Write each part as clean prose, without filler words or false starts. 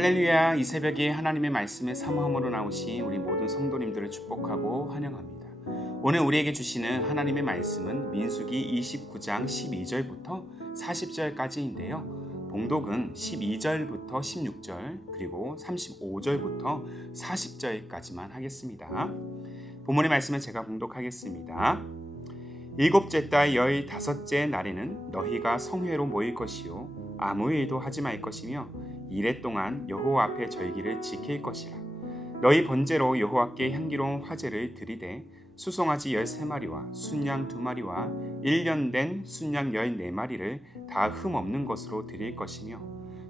할렐루야, 이 새벽에 하나님의 말씀의 사모함으로 나오신 우리 모든 성도님들을 축복하고 환영합니다. 오늘 우리에게 주시는 하나님의 말씀은 민수기 29장 12절부터 40절까지인데요. 봉독은 12절부터 16절 그리고 35절부터 40절까지만 하겠습니다. 본문의 말씀은 제가 봉독하겠습니다. 일곱째 달 15째 날에는 너희가 성회로 모일 것이요 아무 일도 하지 말 것이며 이래 동안 여호와 앞에 절기를 지킬 것이라. 너희 번제로 여호와께 향기로운 화제를 드리되 수송아지 13마리와 순양 2마리와 1년 된 순양 14마리를 다 흠없는 것으로 드릴 것이며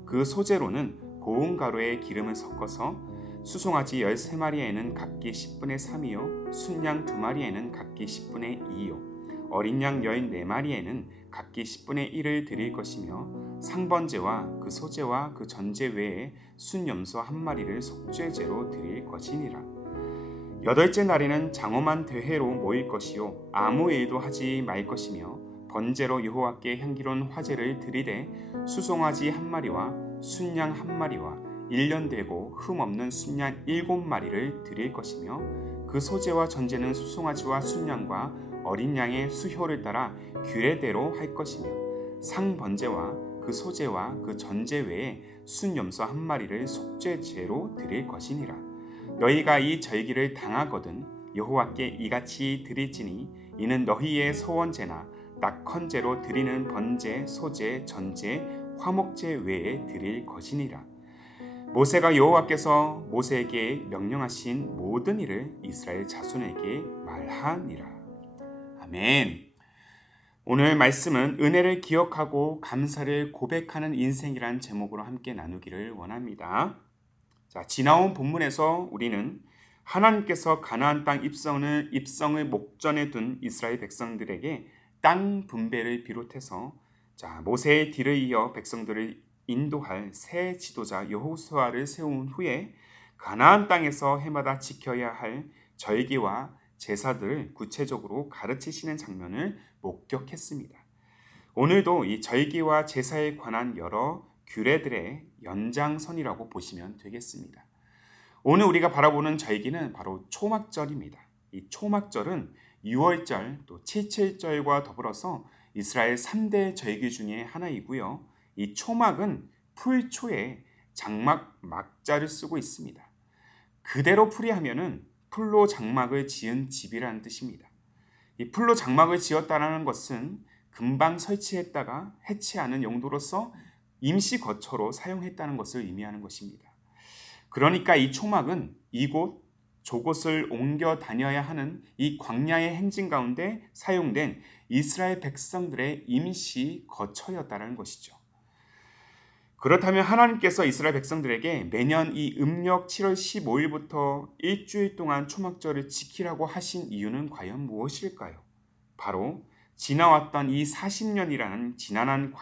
그 소재로는 고운 가루에 기름을 섞어서 수송아지 13마리에는 각기 10분의 3이요 순양 2마리에는 각기 10분의 2요 어린 양 14마리에는 각기 10분의 1을 드릴 것이며 상번제와 그 소제와 그 전제 외에 순염소 1마리를 속죄제로 드릴 것이니라. 여덟째 날에는 장엄한 대회로 모일 것이요 아무 일도 하지 말 것이며 번제로 여호와께 향기로운 화제를 드리되 수송아지 1마리와 순양 1마리와 1년 되고 흠없는 순양 7마리를 드릴 것이며 그 소제와 전제는 수송아지와 순양과 어린 양의 수효를 따라 규례대로 할 것이며 상번제와 그 소제와 그 전제 외에 순염소 1마리를 속죄제로 드릴 것이니라. 너희가 이 절기를 당하거든 여호와께 이같이 드릴지니 이는 너희의 소원제나 낙헌제로 드리는 번제, 소제, 전제, 화목제 외에 드릴 것이니라. 모세가 여호와께서 모세에게 명령하신 모든 일을 이스라엘 자손에게 말하니라. 아멘. 오늘 말씀은 은혜를 기억하고 감사를 고백하는 인생이란 제목으로 함께 나누기를 원합니다. 자, 지나온 본문에서 우리는 하나님께서 가나안 땅 입성을 목전에 둔 이스라엘 백성들에게 땅 분배를 비롯해서 모세의 뒤를 이어 백성들을 인도할 새 지도자 여호수아를 세운 후에 가나안 땅에서 해마다 지켜야 할 절기와 제사들을 구체적으로 가르치시는 장면을 목격했습니다. 오늘도 이 절기와 제사에 관한 여러 규례들의 연장선이라고 보시면 되겠습니다. 오늘 우리가 바라보는 절기는 바로 초막절입니다. 이 초막절은 6월절 또 7.7절과 더불어서 이스라엘 3대 절기 중에 하나이고요. 이 초막은 풀초에 장막 막자를 쓰고 있습니다. 그대로 풀이하면은 풀로 장막을 지은 집이라는 뜻입니다. 이 풀로 장막을 지었다는 것은 금방 설치했다가 해체하는 용도로서 임시 거처로 사용했다는 것을 의미하는 것입니다. 그러니까 이 초막은 이곳 저곳을 옮겨 다녀야 하는 이 광야의 행진 가운데 사용된 이스라엘 백성들의 임시 거처였다는 것이죠. 그렇다면 하나님께서 이스라엘 백성들에게 매년 이 음력 7월 15일부터 일주일 동안 초막절을 지키라고 하신 이유는 과연 무엇일까요? 바로 지나왔던 이 40년이라는 지난한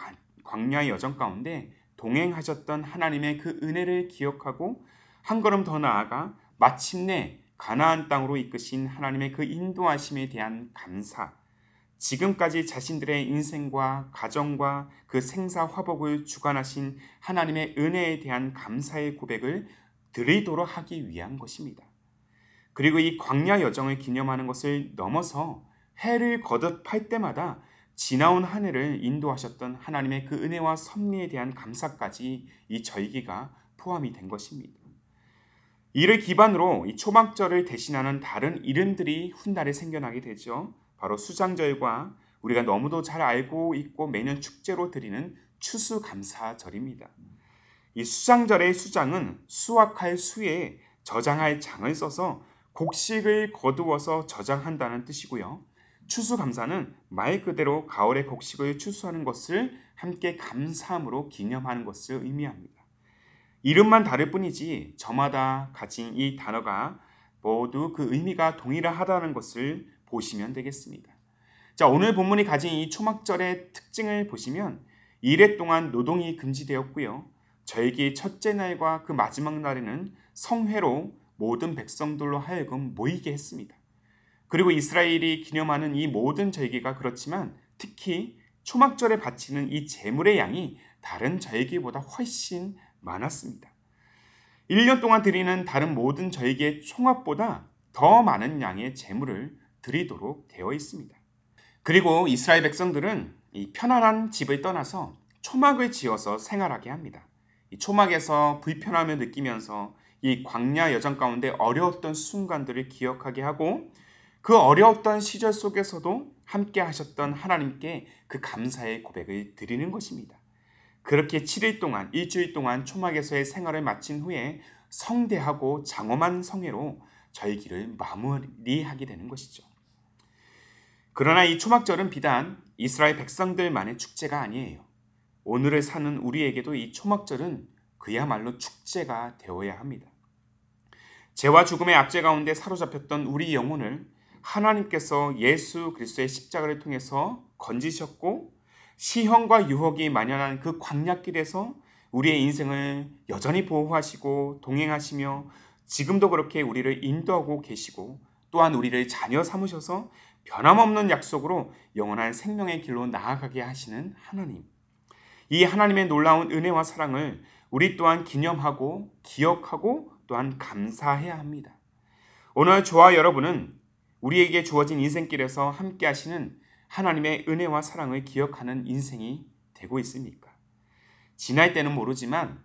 광야 여정 가운데 동행하셨던 하나님의 그 은혜를 기억하고 한 걸음 더 나아가 마침내 가나안 땅으로 이끄신 하나님의 그 인도하심에 대한 감사, 지금까지 자신들의 인생과 가정과 그 생사 화복을 주관하신 하나님의 은혜에 대한 감사의 고백을 드리도록 하기 위한 것입니다. 그리고 이 광야 여정을 기념하는 것을 넘어서 해를 거듭할 때마다 지나온 한 해를 인도하셨던 하나님의 그 은혜와 섭리에 대한 감사까지 이 절기가 포함이 된 것입니다. 이를 기반으로 이 초막절을 대신하는 다른 이름들이 훗날에 생겨나게 되죠. 바로 수장절과 우리가 너무도 잘 알고 있고 매년 축제로 드리는 추수감사절입니다. 이 수장절의 수장은 수확할 수에 저장할 장을 써서 곡식을 거두어서 저장한다는 뜻이고요. 추수감사는 말 그대로 가을의 곡식을 추수하는 것을 함께 감사함으로 기념하는 것을 의미합니다. 이름만 다를 뿐이지 저마다 가진 이 단어가 모두 그 의미가 동일하다는 것을 보시면 되겠습니다. 자, 오늘 본문이 가진 이 초막절의 특징을 보시면 이래 동안 노동이 금지되었고요. 절기 첫째 날과 그 마지막 날에는 성회로 모든 백성들로 하여금 모이게 했습니다. 그리고 이스라엘이 기념하는 이 모든 절기가 그렇지만 특히 초막절에 바치는 이 제물의 양이 다른 절기보다 훨씬 많았습니다. 1년 동안 드리는 다른 모든 저에게 총합보다 더 많은 양의 재물을 드리도록 되어 있습니다. 그리고 이스라엘 백성들은 이 편안한 집을 떠나서 초막을 지어서 생활하게 합니다. 이 초막에서 불편함을 느끼면서 이 광야 여정 가운데 어려웠던 순간들을 기억하게 하고 그 어려웠던 시절 속에서도 함께 하셨던 하나님께 그 감사의 고백을 드리는 것입니다. 그렇게 7일 동안, 일주일 동안 초막에서의 생활을 마친 후에 성대하고 장엄한 성회로 저희 길을 마무리하게 되는 것이죠. 그러나 이 초막절은 비단 이스라엘 백성들만의 축제가 아니에요. 오늘을 사는 우리에게도 이 초막절은 그야말로 축제가 되어야 합니다. 죄와 죽음의 압제 가운데 사로잡혔던 우리 영혼을 하나님께서 예수 그리스도의 십자가를 통해서 건지셨고 시험과 유혹이 만연한 그 광야길에서 우리의 인생을 여전히 보호하시고 동행하시며 지금도 그렇게 우리를 인도하고 계시고 또한 우리를 자녀 삼으셔서 변함없는 약속으로 영원한 생명의 길로 나아가게 하시는 하나님. 이 하나님의 놀라운 은혜와 사랑을 우리 또한 기념하고 기억하고 또한 감사해야 합니다. 오늘 저와 여러분은 우리에게 주어진 인생길에서 함께 하시는 하나님의 은혜와 사랑을 기억하는 인생이 되고 있습니까? 지날 때는 모르지만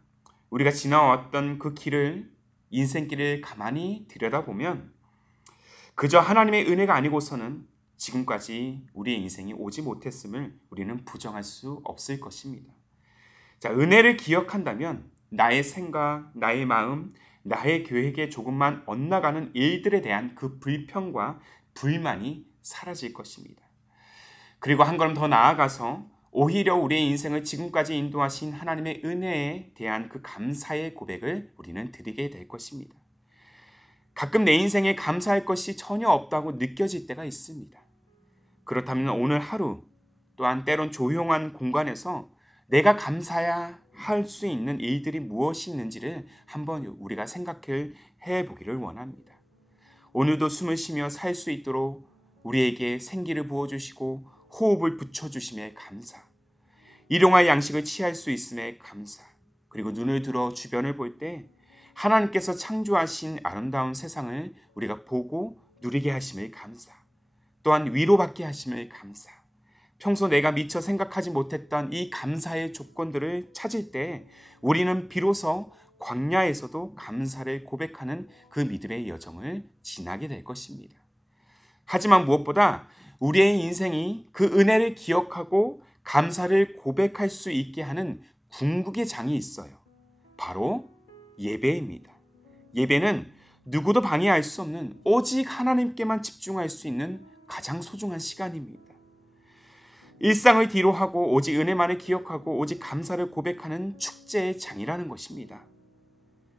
우리가 지나왔던 그 길을, 인생길을 가만히 들여다보면 그저 하나님의 은혜가 아니고서는 지금까지 우리의 인생이 오지 못했음을 우리는 부정할 수 없을 것입니다. 자, 은혜를 기억한다면 나의 생각, 나의 마음, 나의 계획에 조금만 엇나가는 일들에 대한 그 불평과 불만이 사라질 것입니다. 그리고 한 걸음 더 나아가서 오히려 우리의 인생을 지금까지 인도하신 하나님의 은혜에 대한 그 감사의 고백을 우리는 드리게 될 것입니다. 가끔 내 인생에 감사할 것이 전혀 없다고 느껴질 때가 있습니다. 그렇다면 오늘 하루 또한 때론 조용한 공간에서 내가 감사해야 할 수 있는 일들이 무엇이 있는지를 한번 우리가 생각해 보기를 원합니다. 오늘도 숨을 쉬며 살 수 있도록 우리에게 생기를 부어주시고 호흡을 붙여주심에 감사, 일용할 양식을 취할 수 있음에 감사, 그리고 눈을 들어 주변을 볼 때 하나님께서 창조하신 아름다운 세상을 우리가 보고 누리게 하심을 감사, 또한 위로받게 하심을 감사, 평소 내가 미처 생각하지 못했던 이 감사의 조건들을 찾을 때 우리는 비로소 광야에서도 감사를 고백하는 그 믿음의 여정을 지나게 될 것입니다. 하지만 무엇보다 우리의 인생이 그 은혜를 기억하고 감사를 고백할 수 있게 하는 궁극의 장이 있어요. 바로 예배입니다. 예배는 누구도 방해할 수 없는 오직 하나님께만 집중할 수 있는 가장 소중한 시간입니다. 일상을 뒤로 하고 오직 은혜만을 기억하고 오직 감사를 고백하는 축제의 장이라는 것입니다.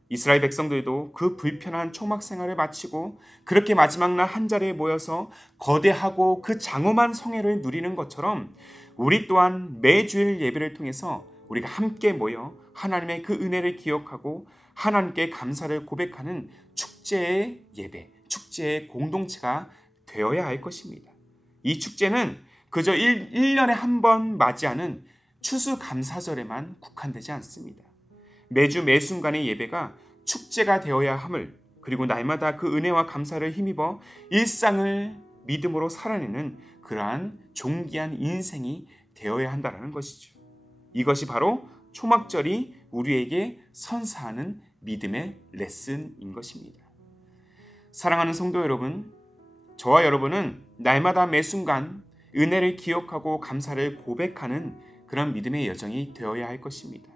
이스라엘 백성들도 그 불편한 초막 생활을 마치고 그렇게 마지막 날 한자리에 모여서 거대하고 그 장엄한 성회를 누리는 것처럼 우리 또한 매주일 예배를 통해서 우리가 함께 모여 하나님의 그 은혜를 기억하고 하나님께 감사를 고백하는 축제의 예배, 축제의 공동체가 되어야 할 것입니다. 이 축제는 그저 1년에 한 번 맞이하는 추수감사절에만 국한되지 않습니다. 매주 매순간의 예배가 축제가 되어야 함을, 그리고 날마다 그 은혜와 감사를 힘입어 일상을 믿음으로 살아내는 그러한 존귀한 인생이 되어야 한다는 것이죠. 이것이 바로 초막절이 우리에게 선사하는 믿음의 레슨인 것입니다. 사랑하는 성도 여러분, 저와 여러분은 날마다 매순간 은혜를 기억하고 감사를 고백하는 그런 믿음의 여정이 되어야 할 것입니다.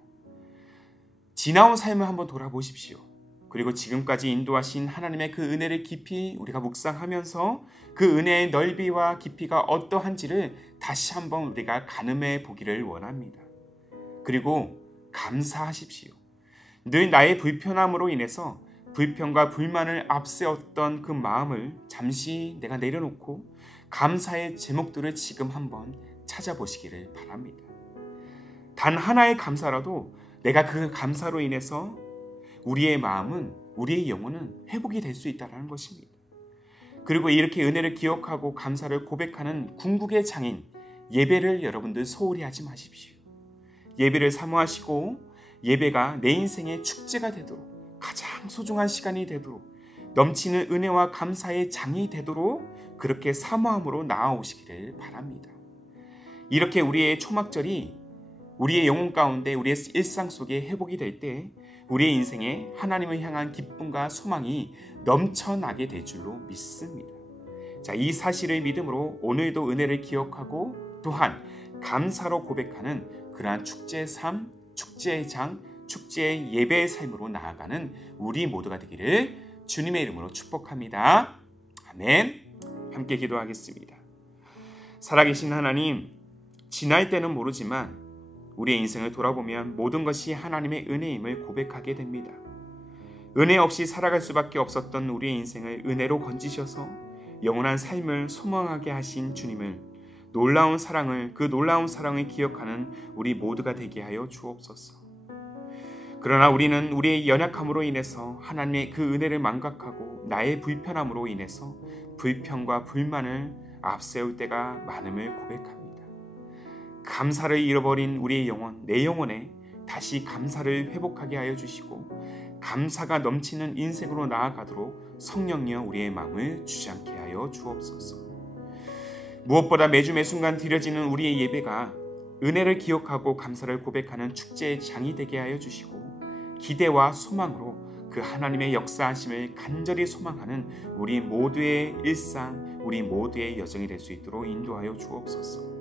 지나온 삶을 한번 돌아보십시오. 그리고 지금까지 인도하신 하나님의 그 은혜를 깊이 우리가 묵상하면서 그 은혜의 넓이와 깊이가 어떠한지를 다시 한번 우리가 가늠해 보기를 원합니다. 그리고 감사하십시오. 늘 나의 불편함으로 인해서 불평과 불만을 앞세웠던 그 마음을 잠시 내가 내려놓고 감사의 제목들을 지금 한번 찾아보시기를 바랍니다. 단 하나의 감사라도 내가 그 감사로 인해서 우리의 마음은, 우리의 영혼은 회복이 될 수 있다는 것입니다. 그리고 이렇게 은혜를 기억하고 감사를 고백하는 궁극의 장인 예배를 여러분들 소홀히 하지 마십시오. 예배를 사모하시고 예배가 내 인생의 축제가 되도록 가장 소중한 시간이 되도록, 넘치는 은혜와 감사의 장이 되도록 그렇게 사모함으로 나아오시기를 바랍니다. 이렇게 우리의 초막절이 우리의 영혼 가운데, 우리의 일상 속에 회복이 될 때 우리의 인생에 하나님을 향한 기쁨과 소망이 넘쳐나게 될 줄로 믿습니다. 자, 이 사실을 믿음으로 오늘도 은혜를 기억하고 또한 감사로 고백하는 그러한 축제의 삶, 축제의 장, 축제의 예배의 삶으로 나아가는 우리 모두가 되기를 주님의 이름으로 축복합니다. 아멘. 함께 기도하겠습니다. 살아계신 하나님, 지날 때는 모르지만 우리의 인생을 돌아보면 모든 것이 하나님의 은혜임을 고백하게 됩니다. 은혜 없이 살아갈 수밖에 없었던 우리의 인생을 은혜로 건지셔서 영원한 삶을 소망하게 하신 주님을, 놀라운 사랑을, 그 놀라운 사랑을 기억하는 우리 모두가 되게 하여 주옵소서. 그러나 우리는 우리의 연약함으로 인해서 하나님의 그 은혜를 망각하고 나의 불편함으로 인해서 불평과 불만을 앞세울 때가 많음을 고백합니다. 감사를 잃어버린 우리의 영혼, 내 영혼에 다시 감사를 회복하게 하여 주시고 감사가 넘치는 인생으로 나아가도록 성령이여 우리의 마음을 주장케 하여 주옵소서. 무엇보다 매주 매순간 드려지는 우리의 예배가 은혜를 기억하고 감사를 고백하는 축제의 장이 되게 하여 주시고 기대와 소망으로 그 하나님의 역사하심을 간절히 소망하는 우리 모두의 일상, 우리 모두의 여정이 될 수 있도록 인도하여 주옵소서.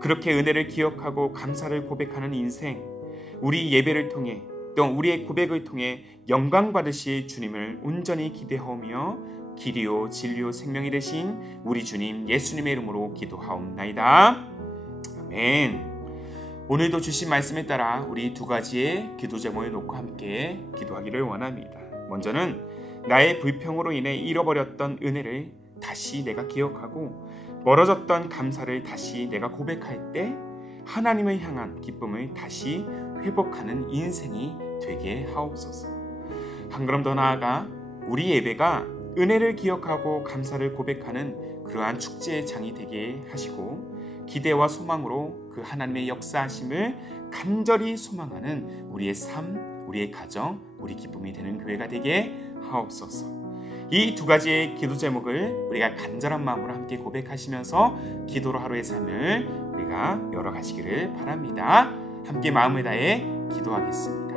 그렇게 은혜를 기억하고 감사를 고백하는 인생, 우리 예배를 통해 또 우리의 고백을 통해 영광 받으실 주님을 온전히 기대하며 길이요 진리요 생명이 되신 우리 주님 예수님의 이름으로 기도하옵나이다. 아멘. 오늘도 주신 말씀에 따라 우리 두 가지의 기도 제목을 놓고 함께 기도하기를 원합니다. 먼저는 나의 불평으로 인해 잃어버렸던 은혜를 다시 내가 기억하고 멀어졌던 감사를 다시 내가 고백할 때 하나님을 향한 기쁨을 다시 회복하는 인생이 되게 하옵소서. 한 걸음 더 나아가 우리 예배가 은혜를 기억하고 감사를 고백하는 그러한 축제의 장이 되게 하시고 기대와 소망으로 그 하나님의 역사하심을 간절히 소망하는 우리의 삶, 우리의 가정, 우리 기쁨이 되는 교회가 되게 하옵소서. 이 두 가지의 기도 제목을 우리가 간절한 마음으로 함께 고백하시면서 기도로 하루의 삶을 우리가 열어가시기를 바랍니다. 함께 마음을 다해 기도하겠습니다.